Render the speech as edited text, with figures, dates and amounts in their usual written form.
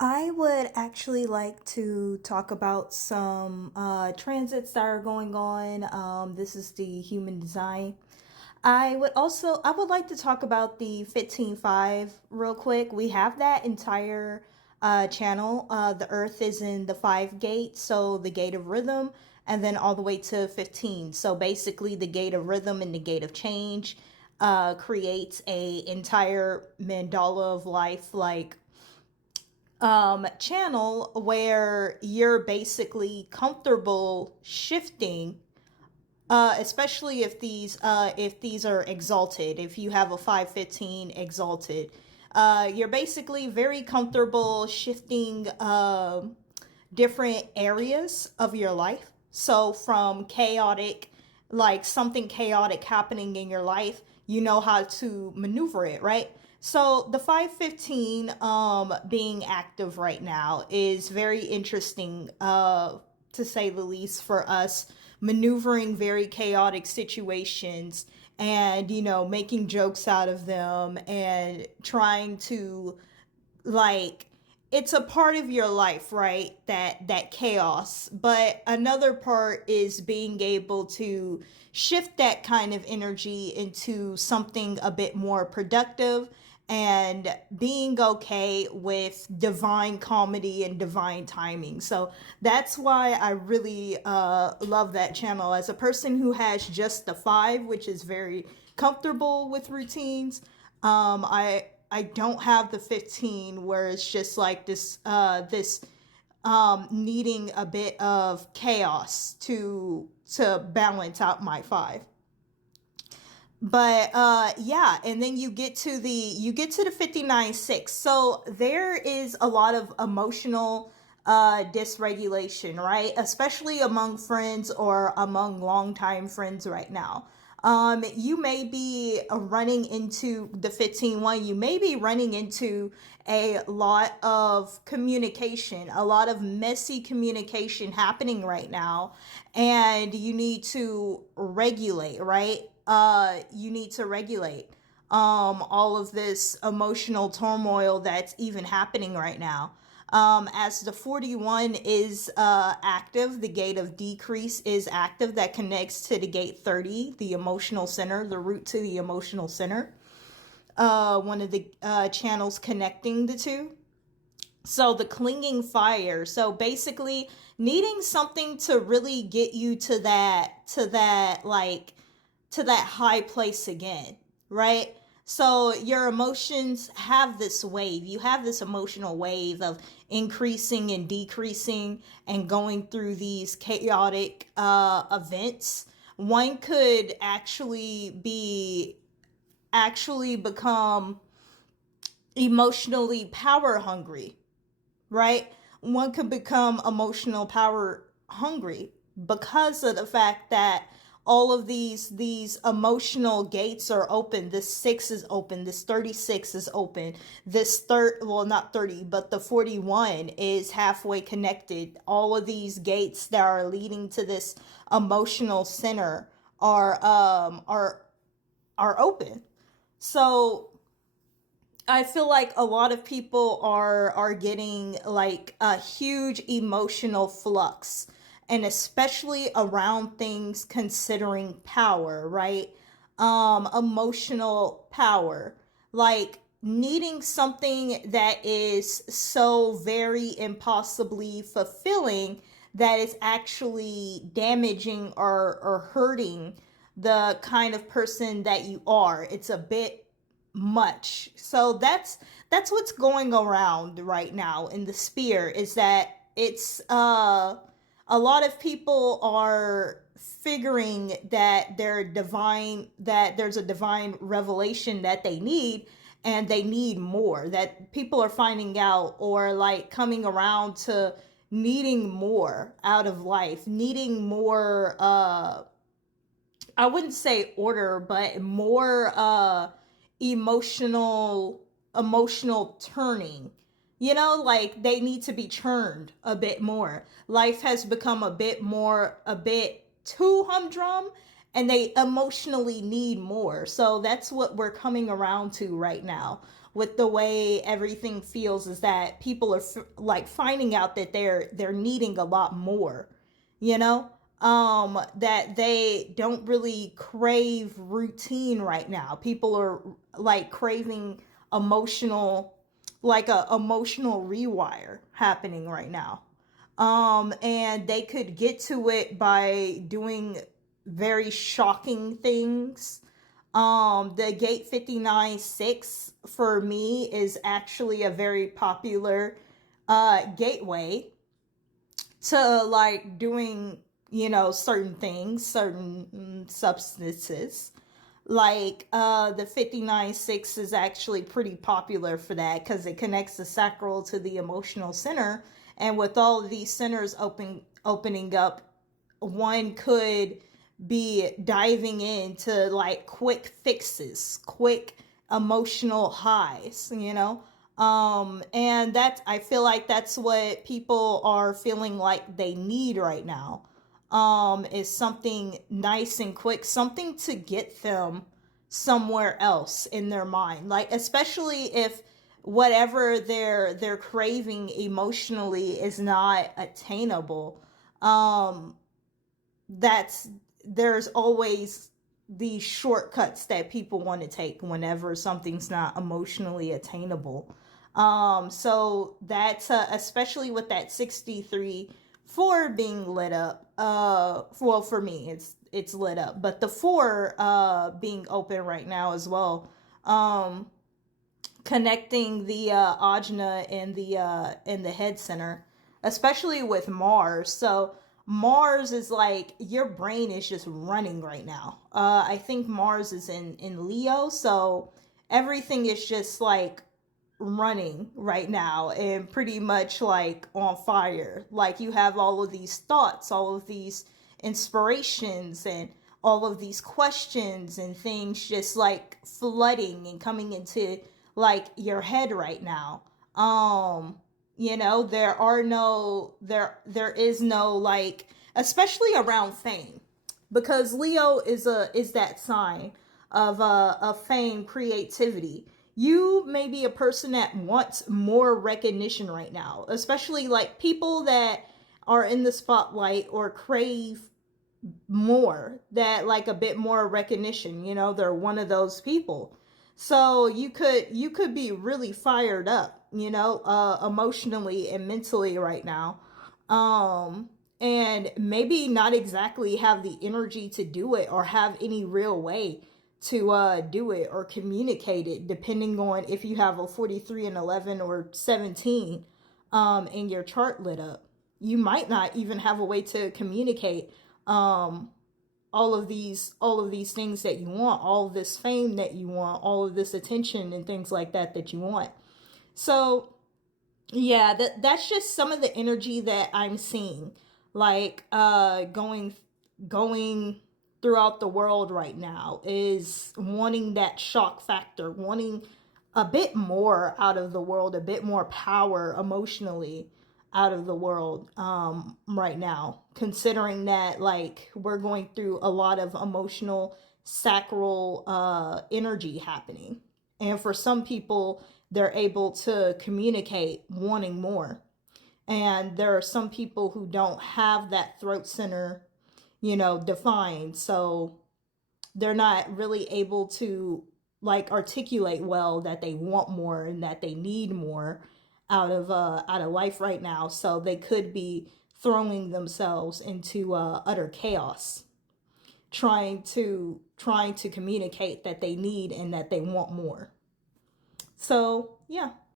I would actually like to talk about some transits that are going on. This is the human design. I would like to talk about the 15.5 real quick. We have that entire channel. The Earth is in the 5 gate, so the gate of rhythm, and then all the way to 15. So basically, the gate of rhythm and the gate of change creates a entire mandala of life, like channel where you're basically comfortable shifting, especially if these are exalted. If you have a 515 exalted, you're basically very comfortable shifting different areas of your life. So from chaotic, like something chaotic happening in your life, you know how to maneuver it, right? So the 515 being active right now is very interesting, to say the least, for us maneuvering very chaotic situations and making jokes out of them and trying to, like, it's a part of your life, right? That chaos. But another part is being able to shift that kind of energy into something a bit more productive and being okay with divine comedy and divine timing. So that's why I really love that channel. As a person who has just the 5, which is very comfortable with routines, I don't have the 15 where it's just like this needing a bit of chaos to balance out my 5. But yeah, and then you get to the 59.6. So there is a lot of emotional dysregulation, right? Especially among friends or among longtime friends right now. You may be running into the 15.1. You may be running into a lot of communication, a lot of messy communication happening right now, and you need to regulate, right? You need to regulate all of this emotional turmoil that's even happening right now. As the 41 is active, the gate of decrease is active, that connects to the gate 30, the emotional center, the root to the emotional center, one of the channels connecting the two. So the clinging fire. So basically needing something to really get you to that high place again, right? So your emotions have this wave. You have this emotional wave of increasing and decreasing and going through these chaotic events. One could actually become emotionally power hungry, right? One could become emotional power hungry because of the fact that all of these emotional gates are open. This 6 is open, this 36 is open, this third, well, not 30, but the 41 is halfway connected. All of these gates that are leading to this emotional center are open. So I feel like a lot of people are getting like a huge emotional flux, and especially around things considering power, right? Emotional power, like needing something that is so very impossibly fulfilling that is actually damaging or hurting the kind of person that you are. It's a bit much. So that's what's going around right now in the sphere, is that it's a lot of people are figuring that there's a divine revelation that they need, and they need more, that people are finding out, or like coming around to needing more out of life, needing more I wouldn't say order, but more emotional turning. Like they need to be churned a bit more. Life has become a bit too humdrum, and they emotionally need more. So that's what we're coming around to right now with the way everything feels is that people are like finding out that they're needing a lot more, you know, that they don't really crave routine right now. People are like craving emotional, like a emotional rewire happening right now. And they could get to it by doing very shocking things. The gate 59-6 for me is actually a very popular gateway to like doing, you know, certain things, certain substances. Like the 59-6 is actually pretty popular for that because it connects the sacral to the emotional center. And with all of these centers opening up, one could be diving into like quick fixes, quick emotional highs, you know. And that's, I feel like that's what people are feeling like they need right now. Is something nice and quick, something to get them somewhere else in their mind. Like especially if whatever they're craving emotionally is not attainable. Um that's There's always these shortcuts that people want to take whenever something's not emotionally attainable. So that's especially with that 63-4 being lit up. Well, for me, it's lit up, but the 4 being open right now as well. Connecting the ajna and the head center, especially with Mars. So Mars is like your brain is just running right now. I think Mars is in Leo, so everything is just like running right now and pretty much like on fire. Like you have all of these thoughts, all of these inspirations, and all of these questions and things just like flooding and coming into like your head right now. You know, there is no like, especially around fame, because Leo is that sign of fame, creativity. You may be a person that wants more recognition right now, especially like people that are in the spotlight or crave more, that like a bit more recognition, you know, they're one of those people. So you could be really fired up, you know, emotionally and mentally right now. And maybe not exactly have the energy to do it or have any real way to do it or communicate it, depending on if you have a 43 and 11 or 17 in your chart lit up. You might not even have a way to communicate um all of these things that you want, all of this fame that you want, all of this attention and things like that you want. So yeah, that's just some of the energy that I'm seeing, like going throughout the world right now, is wanting that shock factor, wanting a bit more out of the world, a bit more power emotionally out of the world right now, considering that like we're going through a lot of emotional sacral energy happening. And for some people, they're able to communicate wanting more. And there are some people who don't have that throat center, you know, defined. So they're not really able to like articulate well that they want more and that they need more out of life right now. So they could be throwing themselves into utter chaos, trying to communicate that they need and that they want more. So yeah.